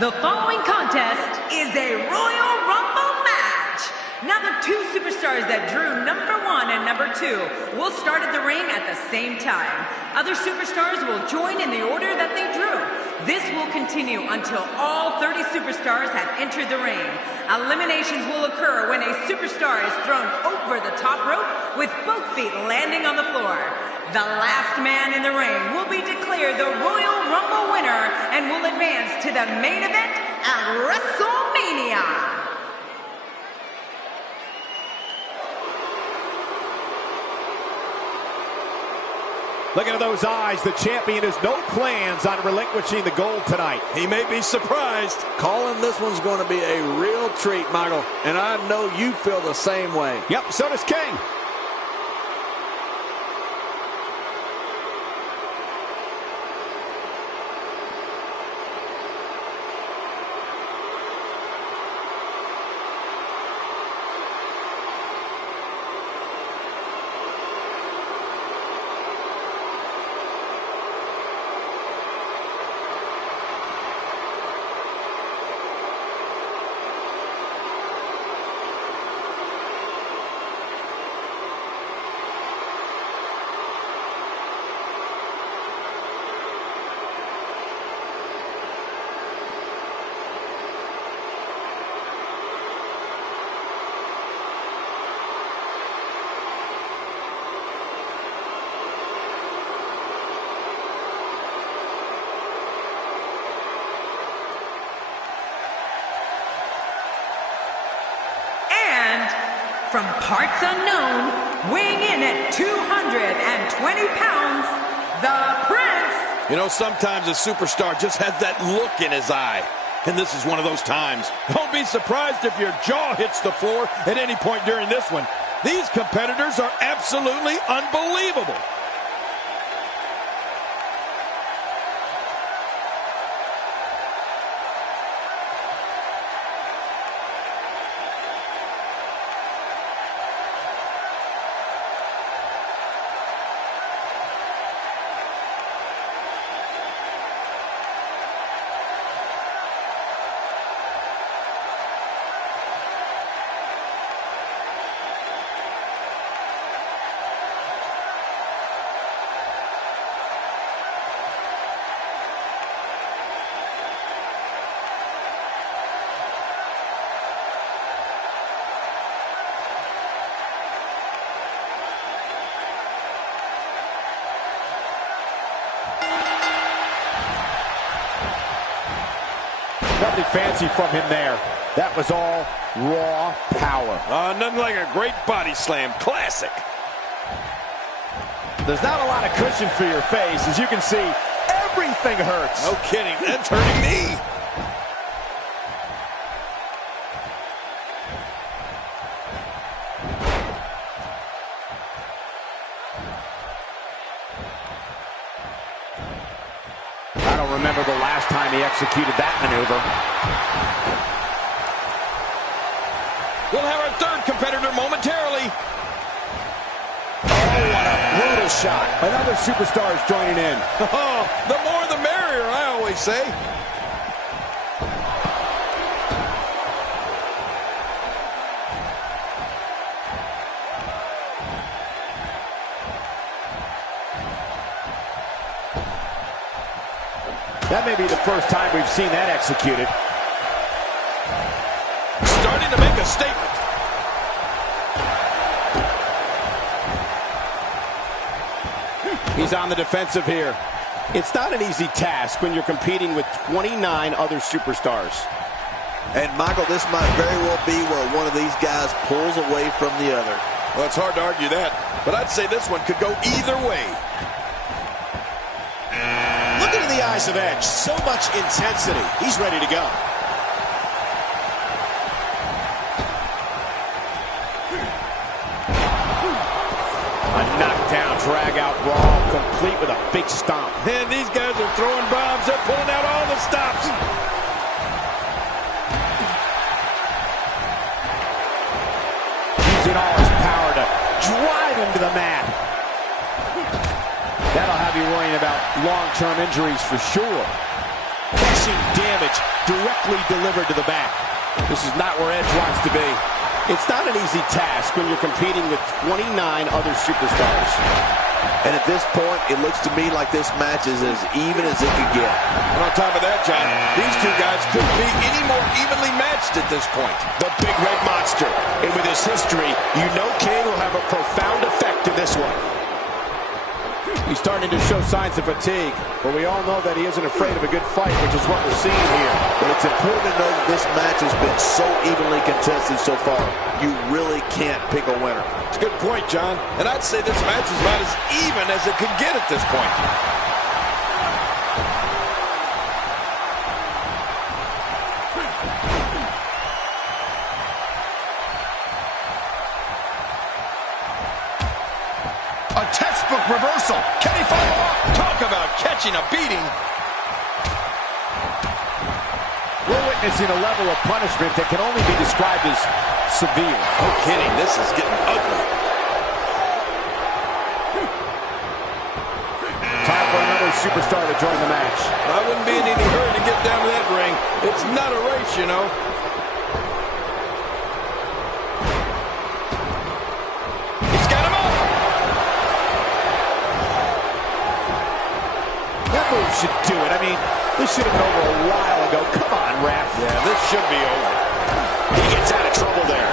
The following contest is a Royal Rumble match. Now the two superstars that drew number 1 and number 2 will start at the ring at the same time. Other superstars will join in the order that they drew. This will continue until all 30 superstars have entered the ring. Eliminations will occur when a superstar is thrown over the top rope with both feet landing on the floor. The last man in the ring will be declared the Royal Rumble winner and will advance to the main event at WrestleMania. Looking at those eyes, the champion has no plans on relinquishing the gold tonight. He may be surprised. Calling this one's going to be a real treat, Michael. And I know you feel the same way. Yep, so does King. From parts unknown, weighing in at 220 pounds, the Prince. You know, sometimes a superstar just has that look in his eye. And this is one of those times. Don't be surprised if your jaw hits the floor at any point during this one. These competitors are absolutely unbelievable. Nothing fancy from him there. That was all raw power. Nothing like a great body slam. Classic. There's not a lot of cushion for your face. As you can see, everything hurts. No kidding. That's hurting me. I don't remember the last time he executed that maneuver. We'll have our third competitor momentarily. Oh, what a brutal shot. Another superstar is joining in. Oh, the more the merrier, I always say. That may be the first time we've seen that executed. Starting to make a statement. He's on the defensive here. It's not an easy task when you're competing with 29 other superstars. And Michael, this might very well be where one of these guys pulls away from the other. Well, it's hard to argue that, but I'd say this one could go either way. Look into the eyes of Edge. So much intensity. He's ready to go. A knockdown, drag-out brawl, complete with a big stomp. And these guys are throwing bombs. They're pulling out all the stops. Using all his power to drive him to the mat. That'll have you worrying about long-term injuries for sure. Plus crushing damage directly delivered to the back. This is not where Edge wants to be. It's not an easy task when you're competing with 29 other superstars. And at this point, it looks to me like this match is as even as it could get. And on top of that, John, these two guys couldn't be any more evenly matched at this point. The big red monster. And with his history, you know King will have a profound effect in this one. He's starting to show signs of fatigue, but we all know that he isn't afraid of a good fight, which is what we're seeing here. But it's important to know that this match has been so evenly contested so far. You really can't pick a winner. It's a good point, John. And I'd say this match is about as even as it could get at this point. A textbook reversal. Can he follow up? Talk about catching a beating. We're witnessing a level of punishment that can only be described as severe. No kidding, this is getting ugly. Time for another superstar to join the match. I wouldn't be in any hurry to get down to that ring. It's not a race, you know. He's got him up. That move should do it. I mean, this should have been over a while ago. Come on, ref. Yeah, this should be over. He gets out of trouble there.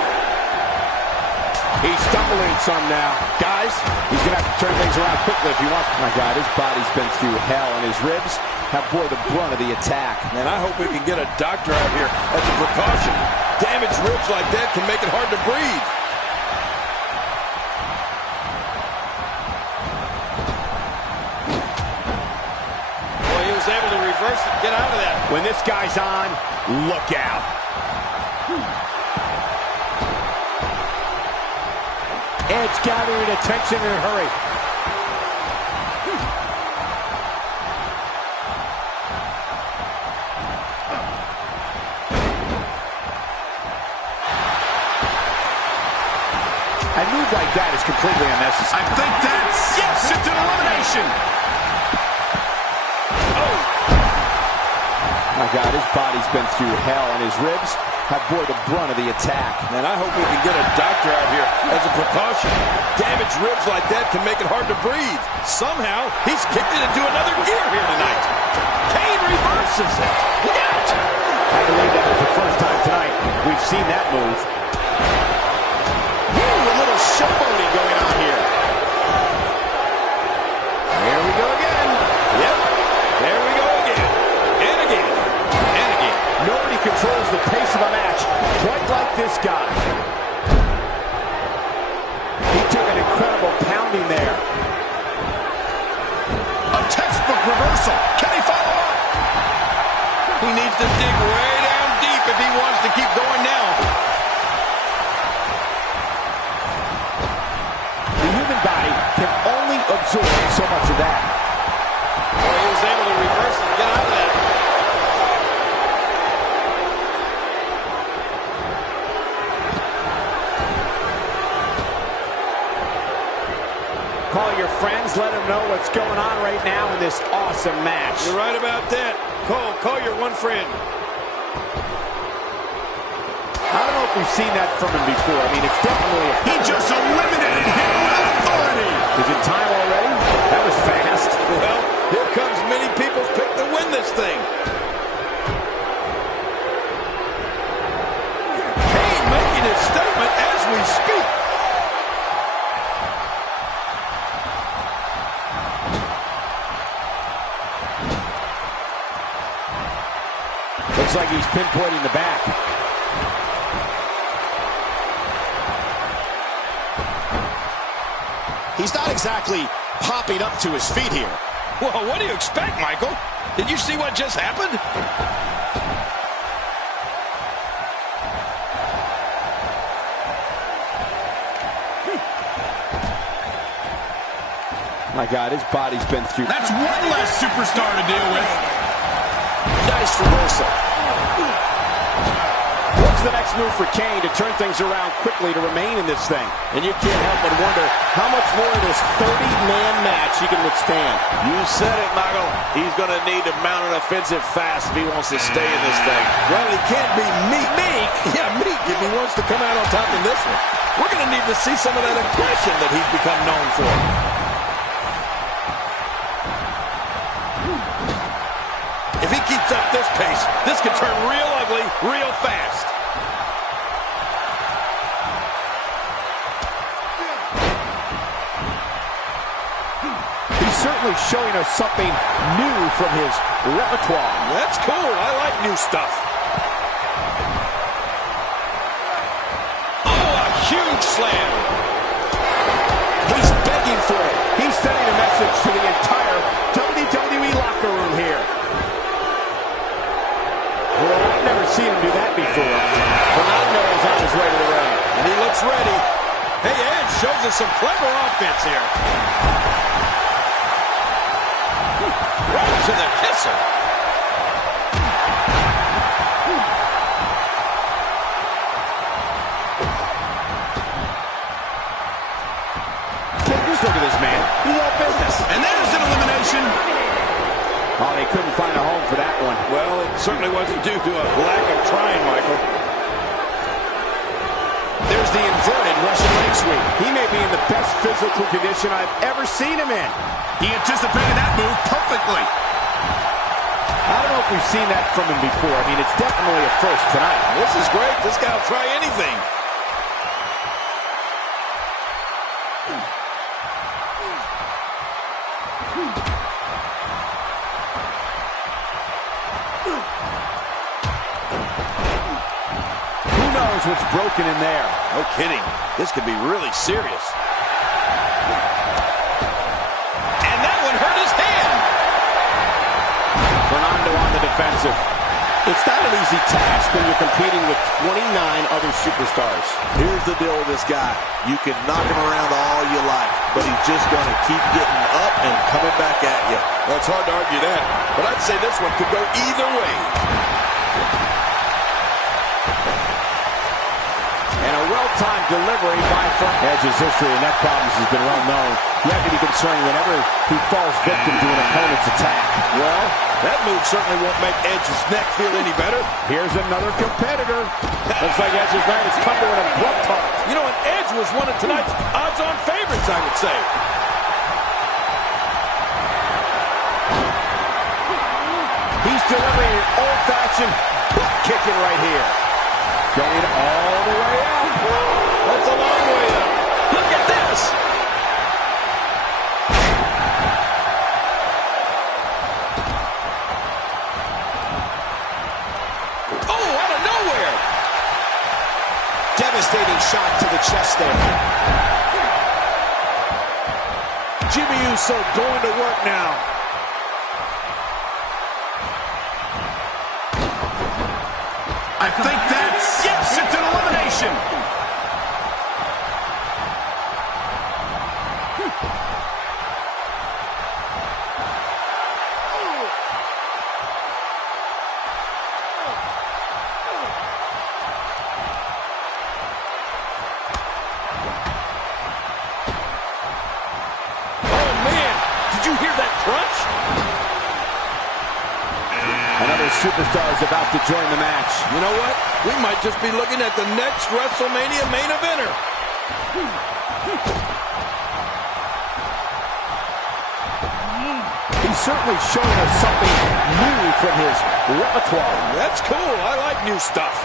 He's stumbling some now. Guys, he's going to have to turn things around quickly if he wants. My God, his body's been through hell, and his ribs have bore the brunt of the attack. And I hope we can get a doctor out here as a precaution. Damaged ribs like that can make it hard to breathe. Boy, he was able to reverse it and get out of that. When this guy's on, look out. Edge gathering attention in a hurry. A move like that is completely unnecessary. I think that's... Yes, it's an elimination. Oh! My God, his body's been through hell, and his ribs have bore the brunt of the attack. And I hope we can get a doctor out here as a precaution. Damaged ribs like that can make it hard to breathe. Somehow, he's kicked it into another gear here tonight. Kane reverses it. Look out! I believe that was the first time tonight we've seen that move. Ooh, a little showboating going on here. Here we go again. Yep, there we go again. And again. And again. Nobody controls the pace of a match quite like this guy. He took an incredible pounding there. A textbook reversal. Can he follow up? He needs to dig way down deep if he wants to keep going now. The human body can only absorb so much of that. Boy, he was able to reverse it and get out of that. Call your friends, let them know what's going on right now in this awesome match. You're right about that. Call your one friend. I don't know if we've seen that from him before. I mean, it's definitely... He just eliminated him with authority. Is it time already? That was fast. Well, here comes many people's pick to win this thing. Kane making his statement as we speak. Looks like he's pinpointing the back. He's not exactly popping up to his feet here. Well, what do you expect, Michael? Did you see what just happened? My God, his body's been through... That's one less superstar to deal with. Nice reversal. What's the next move for Kane to turn things around quickly to remain in this thing? And you can't help but wonder how much more of this 30-man match he can withstand. You said it, Michael. He's going to need to mount an offensive fast if he wants to stay in this thing. Well, he can't be meek. Meek? Yeah, meek if he wants to come out on top in this one. We're going to need to see some of that aggression that he's become known for. If he keeps up this pace, this could turn real ugly real fast. He's certainly showing us something new from his repertoire. That's cool. I like new stuff. Oh, a huge slam. He's begging for it. He's sending a message to the entire WWE locker room here. Well, I've never seen him do that before. Fernando is on his way to the ring. And he looks ready. Hey, Edge shows us some clever offense here. Right to the kisser. Just look at this man. He's all business. And there's an elimination. Oh, they couldn't find a home for that one. Well, it certainly wasn't due to a lack of trying, Michael. There's the inverted Russian leg sweep. He may be in the best physical condition I've ever seen him in. He anticipated that move perfectly. I don't know if we've seen that from him before. I mean, it's definitely a first tonight. This is great. This guy will try anything. Who knows what's broken in there? No kidding. This could be really serious. And that one hurt his hand. Fernando on the defensive. It's not an easy task when you're competing with 29 other superstars. Here's the deal with this guy. You can knock him around all you like, but he's just going to keep getting up and coming back at you. Well, it's hard to argue that, but I'd say this one could go either way. And a well-timed delivery by Edge's history of neck problems has been well known. You have to be concerned whenever he falls victim to an opponent's attack. Well, that move certainly won't make Edge's neck feel any better. Here's another competitor. Looks like Edge's night has come to an abrupt halt. You know, and Edge was one of tonight's odds-on favorites, I would say. He's delivering an old-fashioned butt kicking right here. Going all the way up. That's a long way up. Look at this. Oh, out of nowhere. Devastating shot to the chest there. Jimmy Uso going to work now. I think that's... Yes, it's an elimination. Oh, man. Did you hear that crunch? Another superstar is about to join the match. You know what? We might just be looking at the next WrestleMania main eventer. He's certainly showing us something new from his repertoire. That's cool. I like new stuff.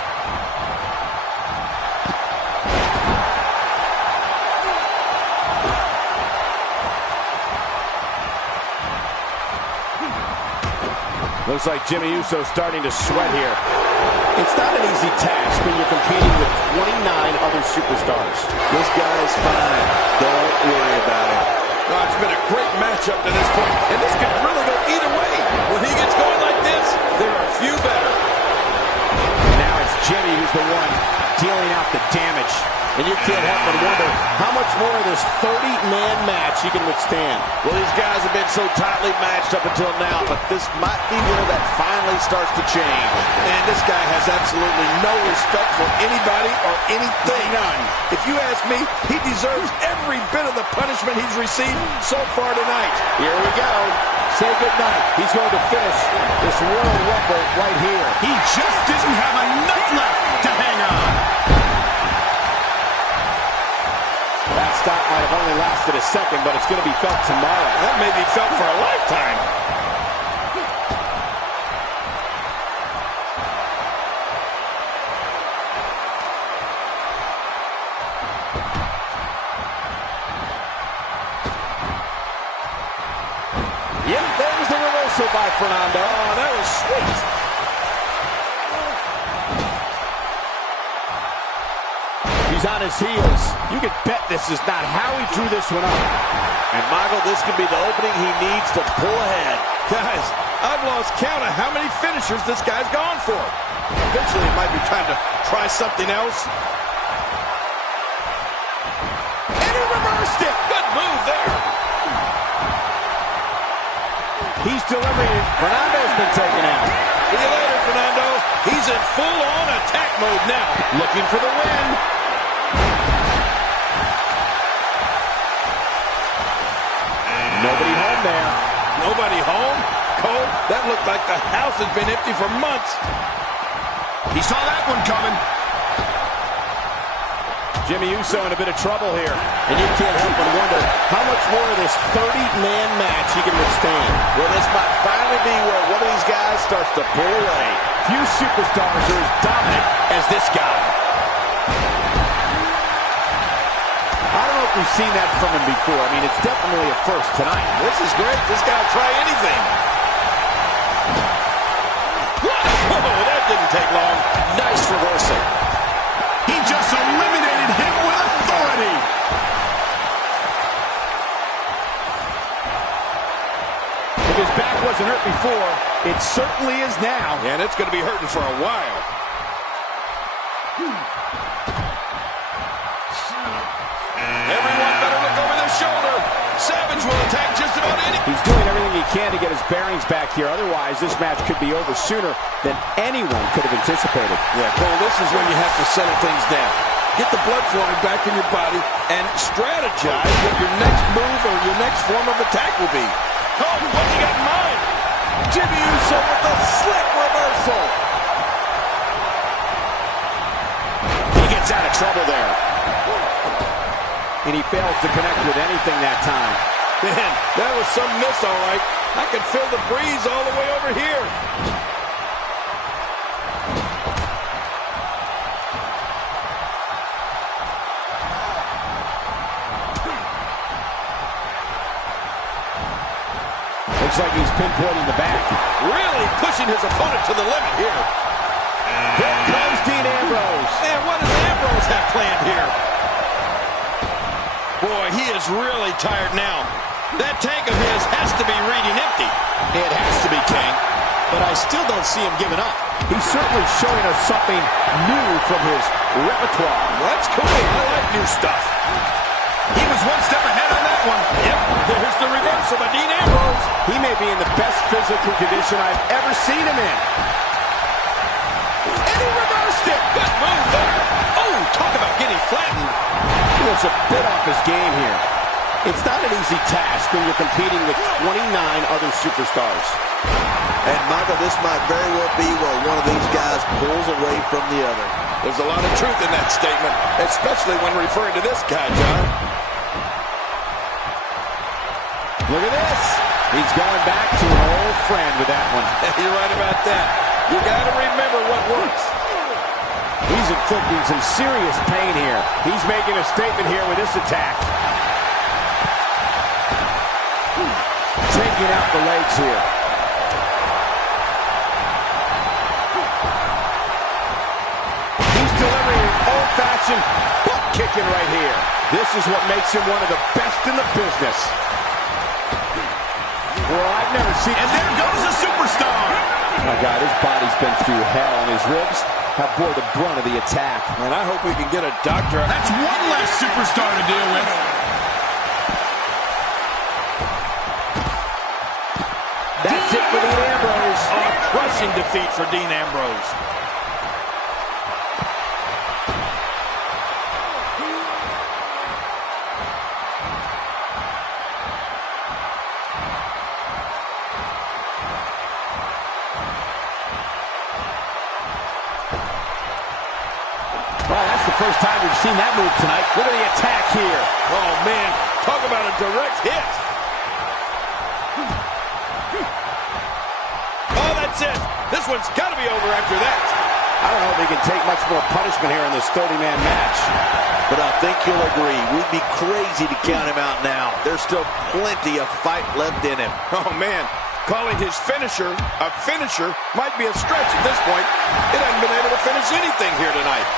Looks like Jimmy Uso's starting to sweat here. It's not an easy task when you're competing with 29 other superstars. This guy's fine. Don't worry about it. Oh, it's been a great match up to this point, and this could really go either way. When he gets going like this, there are a few better. And now it's Jimmy who's the one dealing out the damage. And you can't help but wonder how much more of this 30-man match he can withstand. Well, these guys have been so tightly matched up until now, but this might be where that finally starts to change. And this guy has absolutely no respect for anybody or anything. None. If you ask me, he deserves every bit of the punishment he's received so far tonight. Here we go. Say goodnight. He's going to finish this Royal Rumble right here. He just didn't have enough left to hang on. That stop might have only lasted a second, but it's going to be felt tomorrow. That may be felt for a lifetime. Yep, there was the reversal by Fernando. Oh, that was sweet. He's on his heels. You can bet this is not how he drew this one up. And, Michael, this could be the opening he needs to pull ahead. Guys, I've lost count of how many finishers this guy's gone for. Eventually, it might be time to try something else. And he reversed it. Good move there. He's delivering it. Fernando's been taken out. See you later, Fernando. He's in full-on attack mode now. Looking for the win. Nobody home there. Nobody home? Cole, that looked like the house has been empty for months. He saw that one coming. Jimmy Uso in a bit of trouble here. And you can't help but wonder how much more of this 30-man match he can withstand. Well, this might finally be where one of these guys starts to pull away. Few superstars are as dominant as this guy. I don't know if we've seen that from him before. I mean, it's definitely a first tonight. This is great. This guy will try anything. Whoa, that didn't take long. Nice reversal. He just eliminated him with authority. If his back wasn't hurt before, it certainly is now. And it's going to be hurting for a while. Everyone better look over their shoulder. Savage will attack just about any. He's doing everything he can to get his bearings back here. Otherwise, this match could be over sooner than anyone could have anticipated. Yeah, Cole, this is when you have to settle things down. Get the blood flowing back in your body and strategize what your next move or your next form of attack will be. Cole, what you got in mind? Jimmy Uso with the slick reversal. He gets out of trouble there. And he fails to connect with anything that time. Man, that was some miss, all right. I can feel the breeze all the way over here. Looks like he's pinpointing the back. Really pushing his opponent to the limit here. Here comes Dean Ambrose. Man, what does Ambrose have planned here? Boy, he is really tired now. That tank of his has to be reading empty. It has to be, King. But I still don't see him giving up. He's certainly showing us something new from his repertoire. That's cool. I like new stuff. He was one step ahead on that one. Yep, there's the reversal by Dean Ambrose. He may be in the best physical condition I've ever seen him in. And he reversed it. Good move there. Oh, talk about getting flattened. He was a bit off his game here. It's not an easy task when you're competing with 29 other superstars. And, Michael, this might very well be where one of these guys pulls away from the other. There's a lot of truth in that statement, especially when referring to this guy, John. Look at this. He's going back to an old friend with that one. You're right about that. You got to remember what works. He's inflicting some serious pain here. He's making a statement here with this attack. Taking out the legs here. He's delivering an old-fashioned butt kicking right here. This is what makes him one of the best in the business. Well, I've never seen... And there goes a superstar. Oh my God, his body's been through hell, and his ribs have bore the brunt of the attack. And I hope we can get a doctor. That's one less superstar to deal with. That's it for Dean Ambrose. A crushing defeat for Dean Ambrose. Well, that's the first time we've seen that move tonight. Look at the attack here. Oh, man. Talk about a direct hit. Oh, that's it. This one's got to be over after that. I don't know if he can take much more punishment here in this 30-man match. But I think you'll agree, we'd be crazy to count him out now. There's still plenty of fight left in him. Oh, man. Calling his finisher a finisher might be a stretch at this point. It hasn't been able to finish anything here tonight.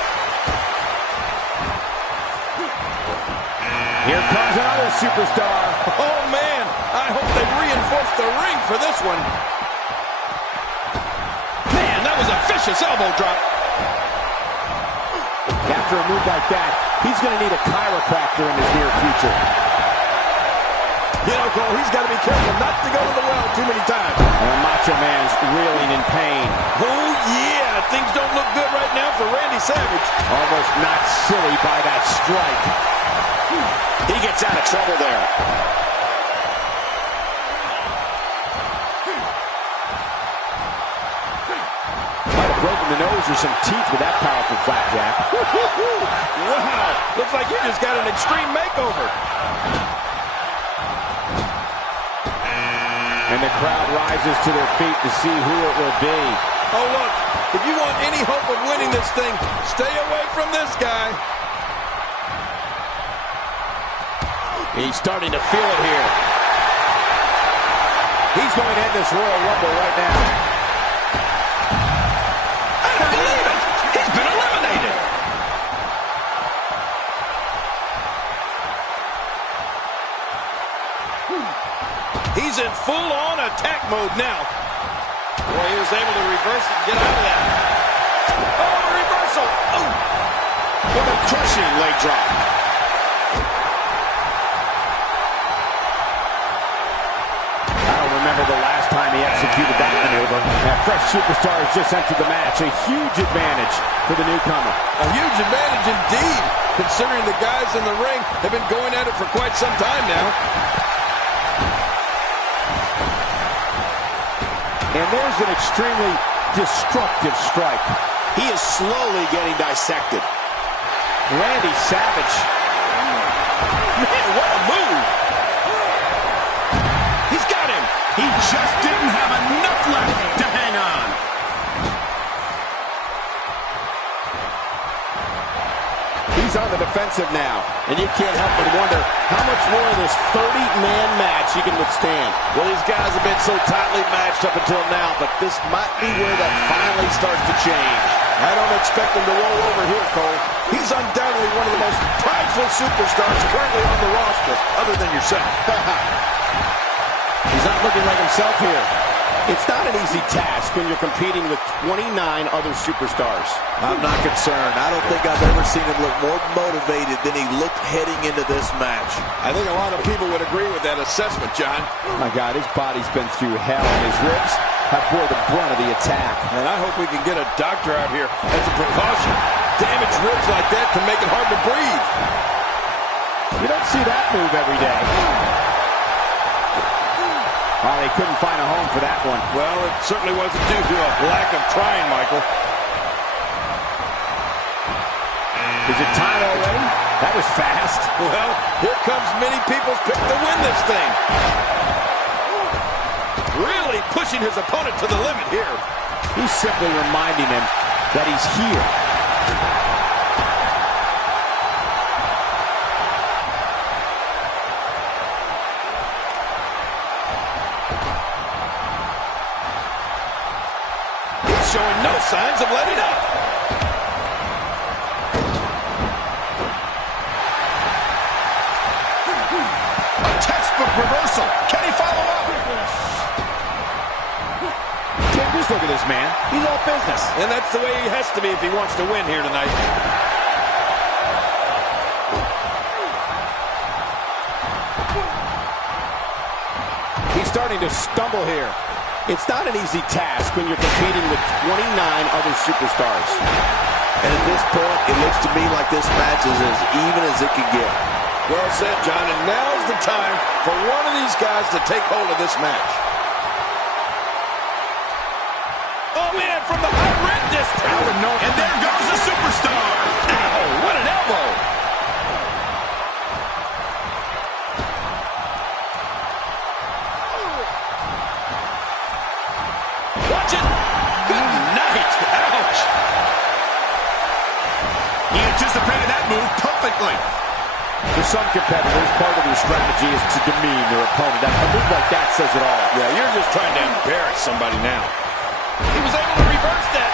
Here comes another superstar. Oh, man. I hope they reinforce the ring for this one. Man, that was a vicious elbow drop. After a move like that, he's going to need a chiropractor in his near future. You know, Cole, he's got to be careful not to go to the well too many times. And the Macho Man's reeling in pain. Oh, yeah. Things don't look good right now for Randy Savage. Almost knocked silly by that strike. He gets out of trouble there. Might have broken the nose or some teeth with that powerful flapjack. Wow. Looks like you just got an extreme makeover. And the crowd rises to their feet to see who it will be. Oh, look. If you want any hope of winning this thing, stay away from this guy. He's starting to feel it here. He's going to end this Royal Rumble right now. I don't believe it. He's been eliminated. He's in full-on attack mode now. Boy, he was able to reverse it and get out of that. Oh, reversal. Oh. What a crushing leg drop. I don't remember the last time he executed that maneuver. That fresh superstar has just entered the match. A huge advantage for the newcomer. A huge advantage indeed, considering the guys in the ring have been going at it for quite some time now. And there's an extremely destructive strike. He is slowly getting dissected. Randy Savage. Man, what a move. He's got him. He just didn't have enough left to hang on. He's on the defensive now, and you can't help but wonder how much more of this 30-man match he can withstand. Well, these guys have been so tightly matched up until now, but this might be where that finally starts to change. I don't expect him to roll over here, Cole. He's undoubtedly one of the most prideful superstars currently on the roster, other than yourself. He's not looking like himself here. It's not an easy task when you're competing with 29 other superstars. I'm not concerned. I don't think I've ever seen him look more motivated than he looked heading into this match. I think a lot of people would agree with that assessment, John. My God, his body's been through hell, and his ribs have bore the brunt of the attack. And I hope we can get a doctor out here as a precaution. Damaged ribs like that can make it hard to breathe. You don't see that move every day. Oh, they couldn't find a home for that one. Well, it certainly wasn't due to a lack of trying, Michael. Is it time already? That was fast. Well, here comes many people's pick to win this thing. Really pushing his opponent to the limit here. He's simply reminding him that he's here. Showing no signs of letting up. A textbook reversal. Can he follow up? Can Just look at this man. He's all business. And that's the way he has to be if he wants to win here tonight. He's starting to stumble here. It's not an easy task when you're competing with 29 other superstars. And at this point, it looks to me like this match is as even as it can get. Well said, John, and now's the time for one of these guys to take hold of this match. Oh, man, from the high ring distance. And there goes the superstar. Ow, what an elbow. Watch it. Good night. Ouch. He anticipated that move perfectly. For some competitors, part of their strategy is to demean their opponent. A move like that says it all. Yeah, you're just trying to embarrass somebody now. He was able to reverse that.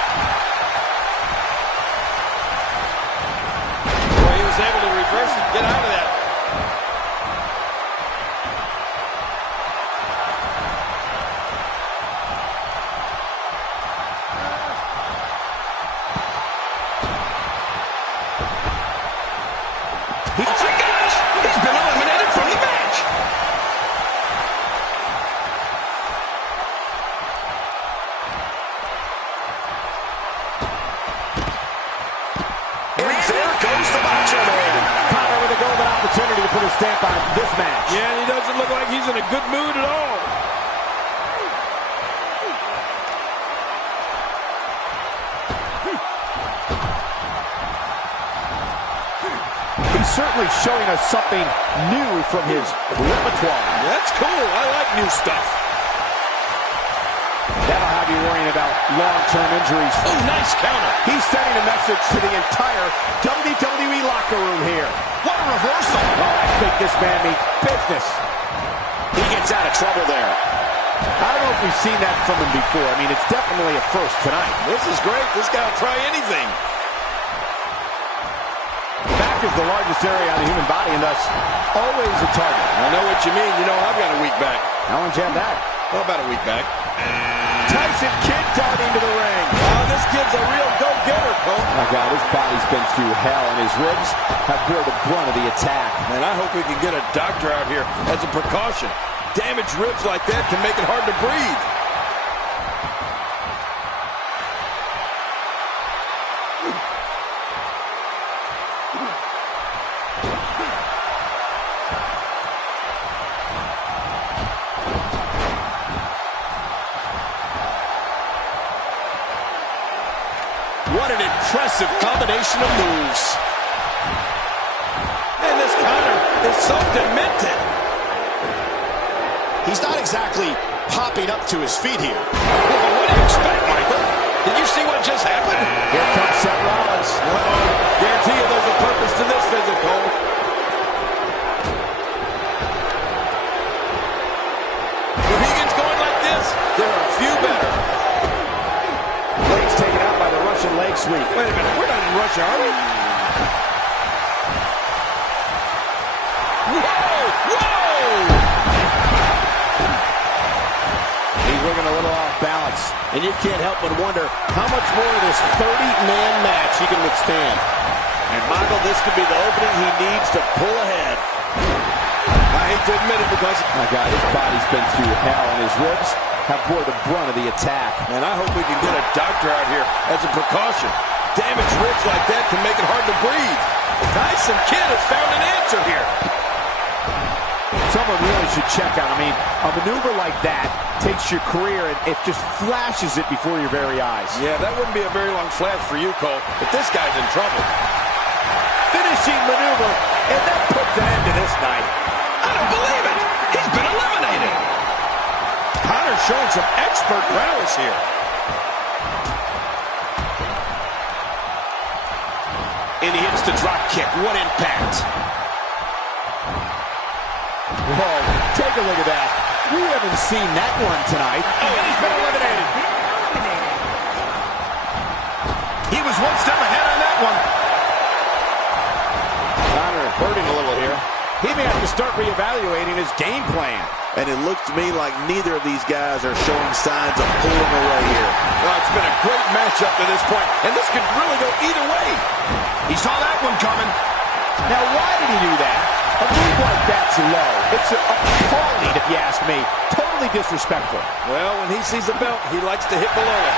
Boy, he was able to reverse it. Get out of that. Oh my gosh! He's been eliminated from the match. And there goes the Macho Man. Connor with a golden opportunity to put a stamp on this match. Yeah, and he doesn't look like he's in a good mood at all. He's certainly showing us something new from his repertoire. That's cool. I like new stuff. That'll have you worrying about long-term injuries. Oh, nice counter. He's sending a message to the entire WWE locker room here. What a reversal. Oh, I think this man means business. He gets out of trouble there. I don't know if we've seen that from him before. I mean, it's definitely a first tonight. This is great. This guy will try anything. The back is the largest area on the human body and thus always a target. I know what you mean. You know, I've got a weak back. How long did you have that? Well, about a week back. Tyson Kidd darting to the ring. Oh, this kid's a real go-getter, Cole. My God, his body's been through hell, and his ribs have bore the brunt of the attack. Man, I hope we can get a doctor out here as a precaution. Damaged ribs like that can make it hard to breathe. What an impressive combination of moves. And this counter is so demented. He's not exactly popping up to his feet here. Well, what do you expect, Michael? Did you see what just happened? Here comes Seth Rollins. Uh-oh. Guarantee you there's a purpose to this visit, Cole. If he gets going like this, there are a few better. Legs taken out by the Russian leg sweep. Wait a minute, we're not in Russia, are we? Whoa! Whoa! He's looking a little off balance. And you can't help but wonder how much more of this 30-man match he can withstand. And Michael, this could be the opening he needs to pull ahead. I hate to admit it because... My God, his body's been through hell, and his ribs have bore the brunt of the attack. And I hope we can get a doctor out here as a precaution. Damaged ribs like that can make it hard to breathe. Tyson Kidd has found an answer here. Someone really should check out. I mean, a maneuver like that takes your career and it just flashes it before your very eyes. Yeah, that wouldn't be a very long flash for you, Cole, but this guy's in trouble. Finishing maneuver, and that puts an end to this night. I don't believe it. He's been eliminated. Connor's showing some expert prowess here. And he hits the drop kick. What impact. Whoa, take a look at that. We haven't seen that one tonight. Oh, and he's been eliminated. He was one step ahead on that one. Connor hurting a little here. He may have to start reevaluating his game plan. And it looks to me like neither of these guys are showing signs of pulling away here. Well, it's been a great matchup to this point, and this could really go either way. He saw that one coming. Now, why did he do that? A move like that's low. It's appalling, if you ask me. Totally disrespectful. Well, when he sees the belt, he likes to hit below it.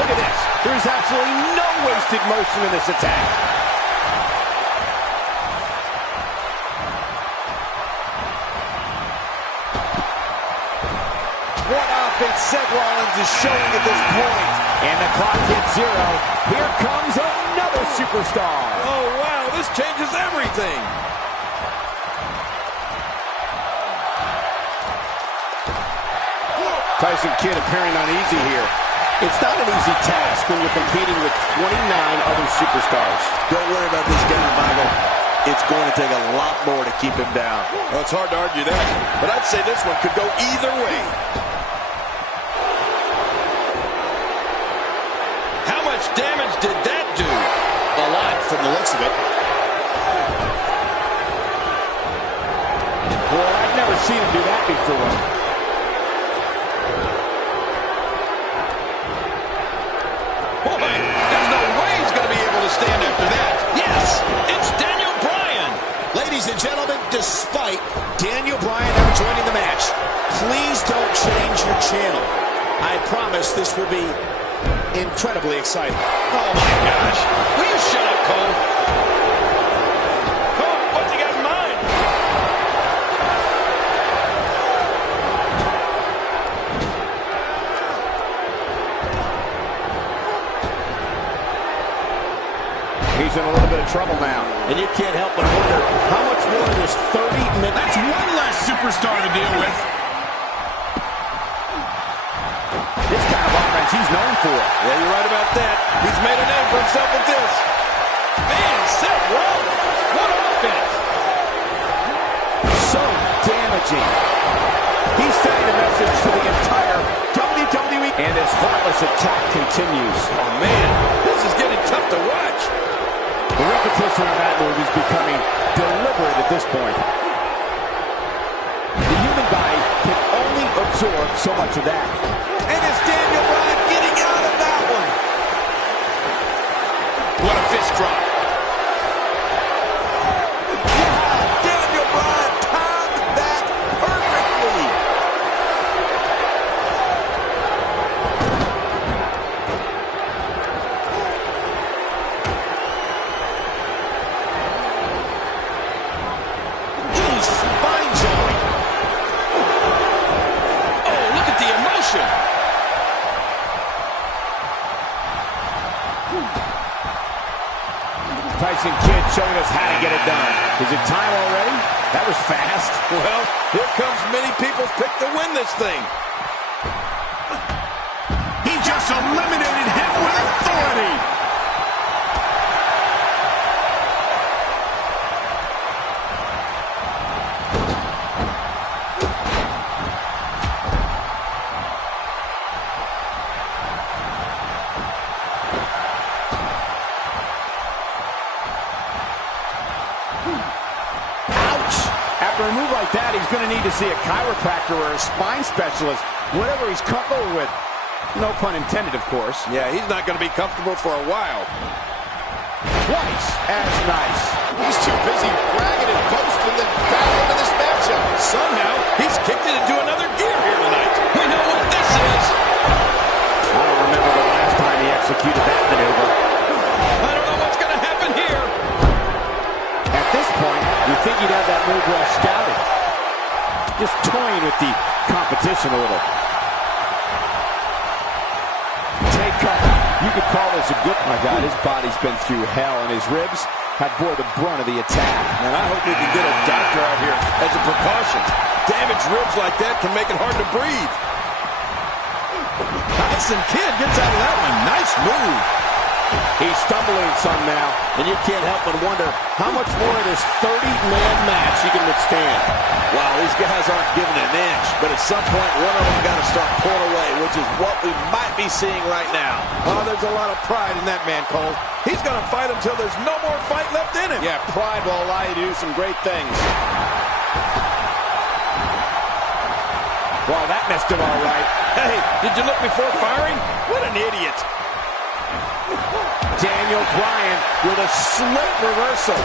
Look at this. There is absolutely no wasted motion in this attack. What offense Seth Rollins is showing at this point. And the clock hits 0. Here comes another superstar. Oh, wow, this changes everything. Tyson Kidd appearing uneasy here. It's not an easy task when you're competing with 29 other superstars. Don't worry about this guy, Michael. It's going to take a lot more to keep him down. Well, it's hard to argue that, but I'd say this one could go either way. How much damage did that do? A lot from the looks of it. Boy, I've never seen him do that before. Boy, there's no way he's going to be able to stand after that. Yes, it's Daniel Bryan. Ladies and gentlemen, despite Daniel Bryan now joining the match, please don't change your channel. I promise this will be incredibly exciting. Oh, my gosh. Will you shut up, Cole? Cole, what's he got in mind? He's in a little bit of trouble now. And you can't help but wonder how much more of this 30 minutes. That's one less superstar to deal with. This kind of offense he's known for. Yeah, you're right about that. He's made a name for himself with this. Man, Seth Rollins, what offense. So damaging. He's sending a message to the entire WWE. And his heartless attack continues. Oh, man, this is getting tough to watch. The repetition on that move is becoming deliberate at this point. The human body can only absorb so much of that. And it's Daniel Bryan getting out of that one. What a fist drop. Wow, Daniel Bryan timed that perfectly. He's spine-jawing. Oh, look at the emotion. Tyson Kidd showing us how to get it done. Is it time already? That was fast. Well, here comes many people's pick to win this thing. He just eliminated him with authority. After a move like that, he's going to need to see a chiropractor or a spine specialist, whatever he's comfortable with. No pun intended, of course. Yeah, he's not going to be comfortable for a while. Twice as nice. He's too busy bragging and boasting than battling into this matchup. Somehow, he's kicked it into another gear here tonight. We know what this is. I don't remember the last time he executed that maneuver. I don't know what's going to happen here. At this point, you think he'd have that move well scouted. Just toying with the competition a little. Take cover. You could call this a good... My God, his body's been through hell, and his ribs have bore the brunt of the attack. And I hope we can get a doctor out here as a precaution. Damaged ribs like that can make it hard to breathe. Tyson Kidd gets out of that one. Nice move. He's stumbling some now. And you can't help but wonder how much more of this 30-man match he can withstand. Wow, these guys aren't giving an inch, but at some point, one of them got to start pulling away, which is what we might be seeing right now. Oh, there's a lot of pride in that man, Cole. He's going to fight until there's no more fight left in him. Yeah, pride will allow you to do some great things. Well, that missed him all right. Hey, did you look before firing? What an idiot. Daniel Bryan with a slick reversal.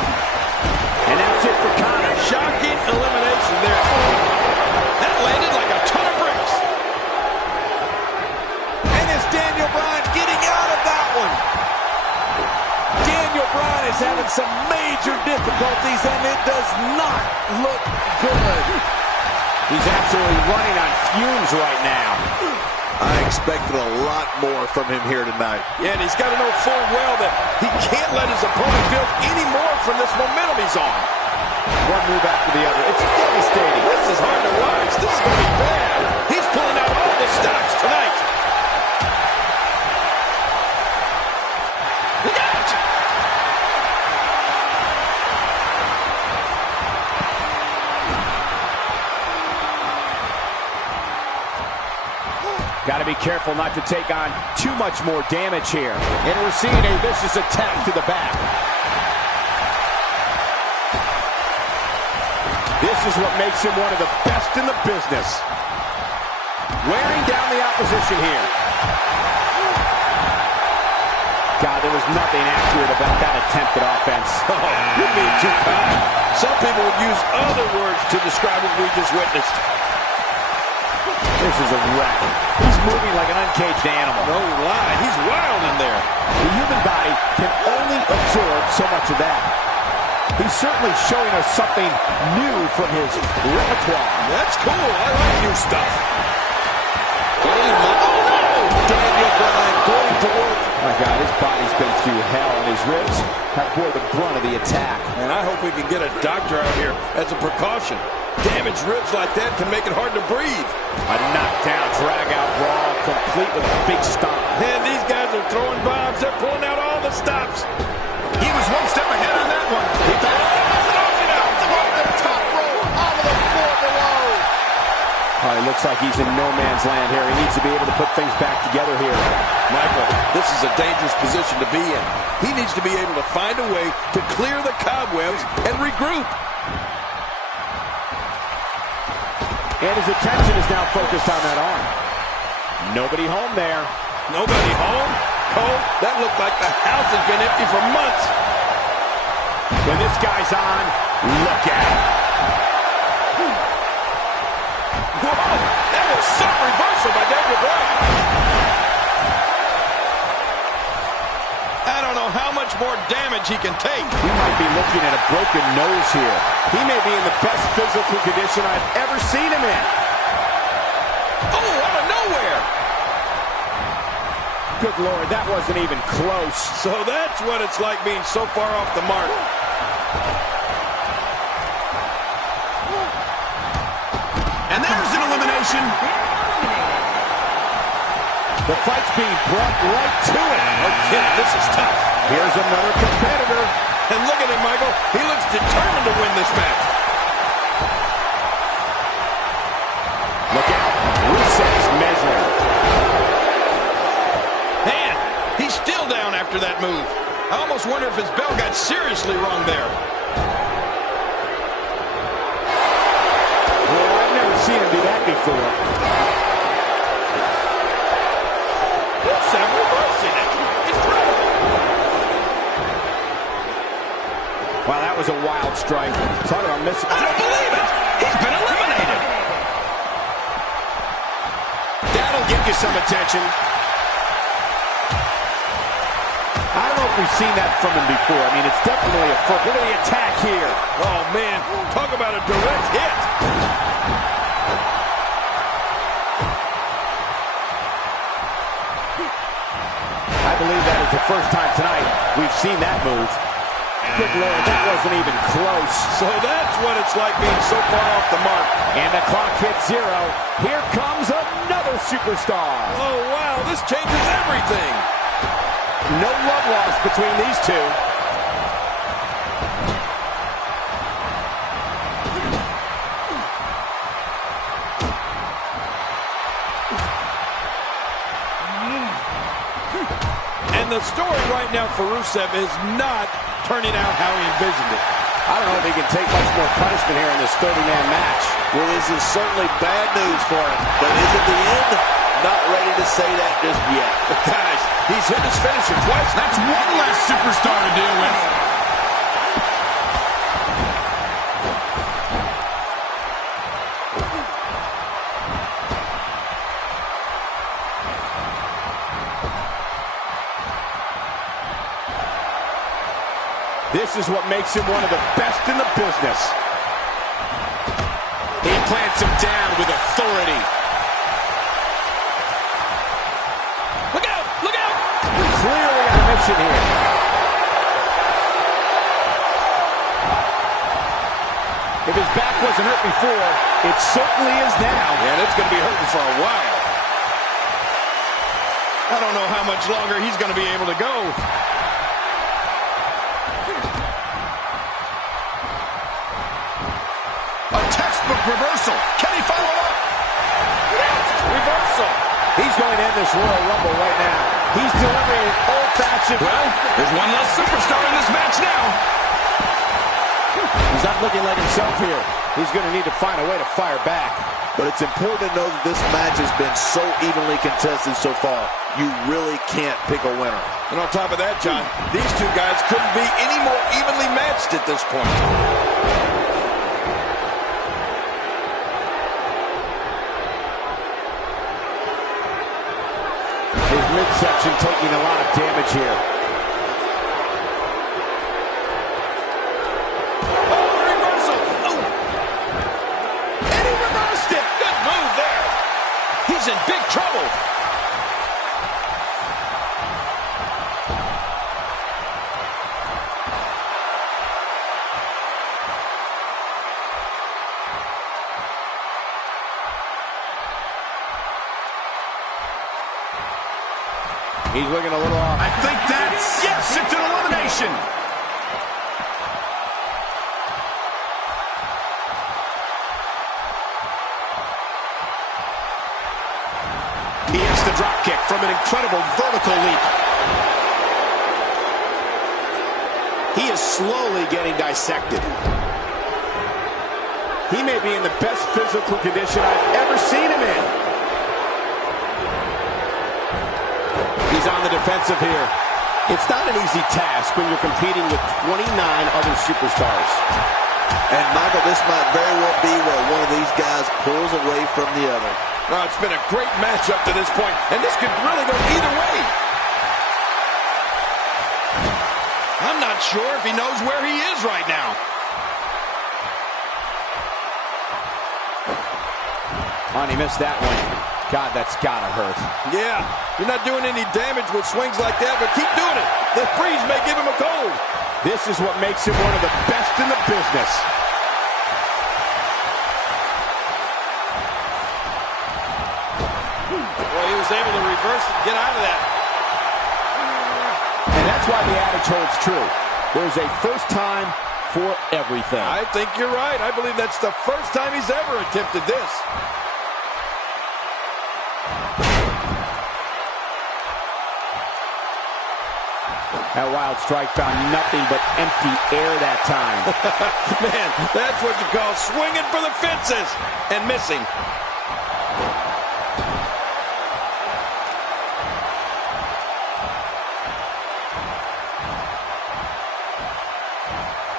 And that's it for Connor. Shocking elimination there. That landed like a ton of bricks. And it's Daniel Bryan getting out of that one. Daniel Bryan is having some major difficulties, and it does not look good. He's absolutely running on fumes right now. I expected a lot more from him here tonight. Yeah, and he's got to know full well that he can't let his opponent build any more from this momentum he's on. One move after the other. It's devastating. This is hard to watch. This is going to be bad. He's pulling out all the stops tonight. Look out! Got to be careful not to take on too much more damage here. And we're seeing a vicious attack to the back. This is what makes him one of the best in the business. Wearing down the opposition here. God, there was nothing accurate about that attempted offense. Oh, you're being too kind. Some people would use other words to describe what we just witnessed. This is a wreck. He's moving like an uncaged animal. No lie, he's wild in there. The human body can only absorb so much of that. He's certainly showing us something new from his repertoire. That's cool. I like new stuff. Daniel Bryan going to work. My God, his body's been through hell, and his ribs have bore the brunt of the attack. And I hope we can get a doctor out here as a precaution. Damaged ribs like that can make it hard to breathe. A knockdown, drag-out brawl, complete with a big stomp. Man, these guys are throwing bombs. They're pulling out all the stops. He was one step ahead on that one. He It looks like he's in no man's land here. He needs to be able to put things back together here. Michael, this is a dangerous position to be in. He needs to be able to find a way to clear the cobwebs and regroup. And his attention is now focused on that arm. Nobody home there. Nobody home? Cole, that looked like the house has been empty for months. When this guy's on, look at him. Whoa, that was some reversal by Daniel Bryan. I don't know how much more damage he can take. We might be looking at a broken nose here. He may be in the best physical condition I've ever seen him in. Oh, out of nowhere. Good Lord, that wasn't even close. So that's what it's like being so far off the mark. And there's an elimination. The fight's being brought right to it. Okay, this is tough. Here's another competitor. And look at him, Michael. He looks determined to win this match. Look out. Rusev is measuring. Man, he's still down after that move. I almost wonder if his bell got seriously wrong there. Well, I've never seen him do that before. Rusev reversing it. Incredible. Wow, that was a wild strike. Talk about missing. I don't believe it. He's been eliminated. That'll get you some attention. I don't know if we've seen that from him before. I mean, it's definitely a foot. Look at the attack here. Oh, man. Talk about a direct hit. I believe that is the first time tonight we've seen that move. Good Lord, that wasn't even close. So that's what it's like being so far off the mark. And the clock hits 0. Here comes another superstar. Oh, wow. This changes everything. No love lost between these two. And the story right now for Rusev is not turning out how he envisioned it. I don't know if he can take much more punishment here in this 30-man match. Well, this is certainly bad news for him. But is it the end? Not ready to say that just yet. But guys, he's hit his finisher twice. That's one less superstar to deal with. This is what makes him one of the best in the business. He plants him down with authority. Look out! Look out! Clearly on a mission here. If his back wasn't hurt before, it certainly is now. And it's going to be hurting for a while. I don't know how much longer he's going to be able to go. Reversal. Can he follow up? Yes, reversal. He's going to end this Royal Rumble right now. He's delivering an old-fashioned... Well, there's one less superstar in this match now. He's not looking like himself here. He's going to need to find a way to fire back. But it's important to know that this match has been so evenly contested so far. You really can't pick a winner. And on top of that, John, these two guys couldn't be any more evenly matched at this point. His midsection taking a lot of damage here. Oh, reversal! Oh! And he reversed it! Good move there! He's in big trouble! He's looking a little off. I think that's... Yes, it's an elimination. He hits the drop kick from an incredible vertical leap. He is slowly getting dissected. He may be in the best physical condition I've ever seen him in. He's on the defensive here. It's not an easy task when you're competing with 29 other superstars. And Michael, this might very well be where one of these guys pulls away from the other. Oh, it's been a great match up to this point, and this could really go either way. I'm not sure if he knows where he is right now. Oh, and he missed that one. God, that's gotta hurt. Yeah, you're not doing any damage with swings like that, but keep doing it. The freeze may give him a cold. This is what makes him one of the best in the business. Well, he was able to reverse and get out of that. And that's why the adage holds true. There's a first time for everything. I think you're right. I believe that's the first time he's ever attempted this. That wild strike found nothing but empty air that time. Man, that's what you call swinging for the fences and missing.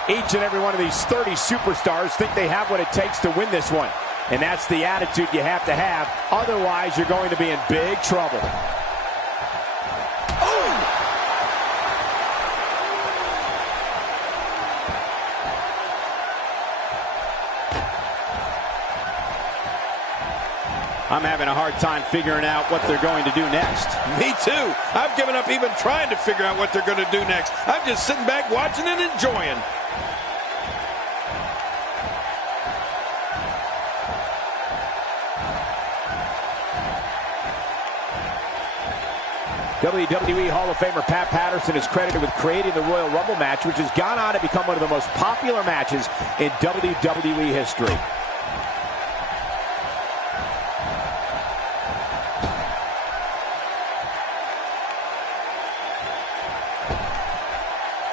Each and every one of these 30 superstars think they have what it takes to win this one. And that's the attitude you have to have. Otherwise, you're going to be in big trouble. I'm having a hard time figuring out what they're going to do next. Me too. I've given up even trying to figure out what they're going to do next. I'm just sitting back watching and enjoying. WWE Hall of Famer Pat Patterson is credited with creating the Royal Rumble match, which has gone on to become one of the most popular matches in WWE history.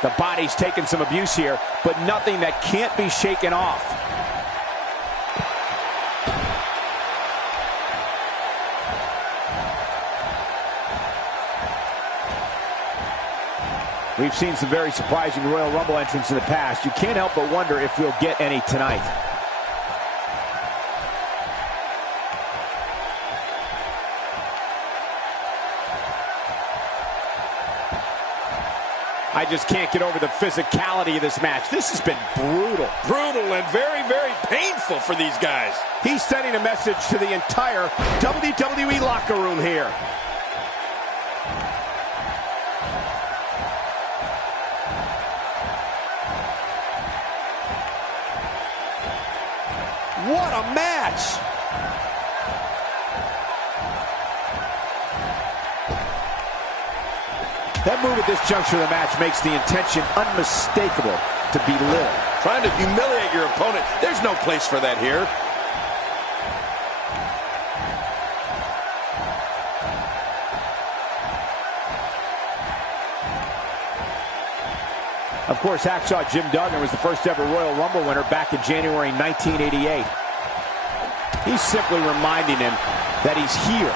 The body's taken some abuse here, but nothing that can't be shaken off. We've seen some very surprising Royal Rumble entrants in the past. You can't help but wonder if we'll get any tonight. I just can't get over the physicality of this match. This has been brutal. Brutal and very, very painful for these guys. He's sending a message to the entire WWE locker room here. What a match! That move at this juncture of the match makes the intention unmistakable to belittle. Trying to humiliate your opponent. There's no place for that here. Of course, Hacksaw Jim Duggan was the first ever Royal Rumble winner back in January 1988. He's simply reminding him that he's here.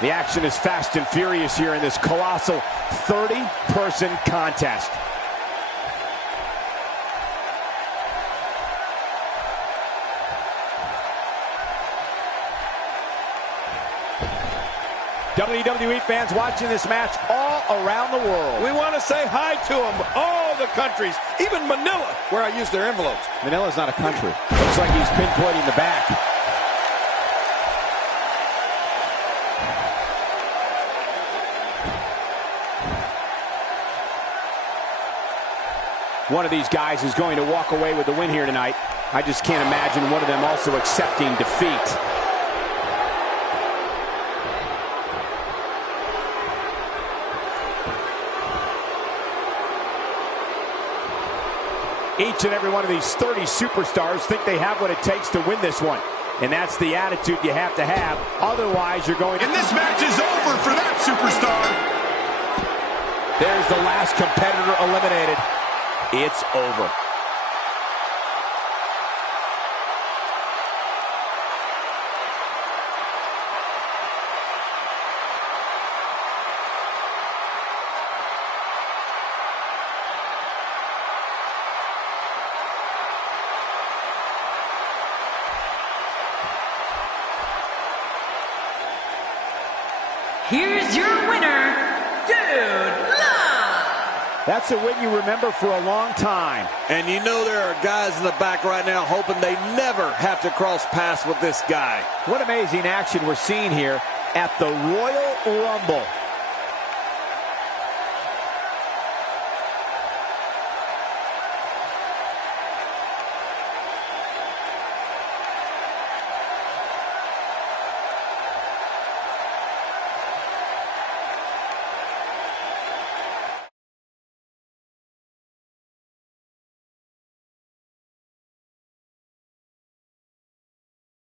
The action is fast and furious here in this colossal 30-person contest. WWE fans watching this match all around the world. We want to say hi to them, all the countries, even Manila, where I use their envelopes. Manila's not a country. Looks like he's pinpointing the back. One of these guys is going to walk away with the win here tonight. I just can't imagine one of them also accepting defeat. Each and every one of these 30 superstars think they have what it takes to win this one. And that's the attitude you have to have. Otherwise, you're going to... And this match is over for that superstar. There's the last competitor eliminated. It's over. Here's your winner, Dude Love. That's a win you remember for a long time. And you know there are guys in the back right now hoping they never have to cross paths with this guy. What amazing action we're seeing here at the Royal Rumble.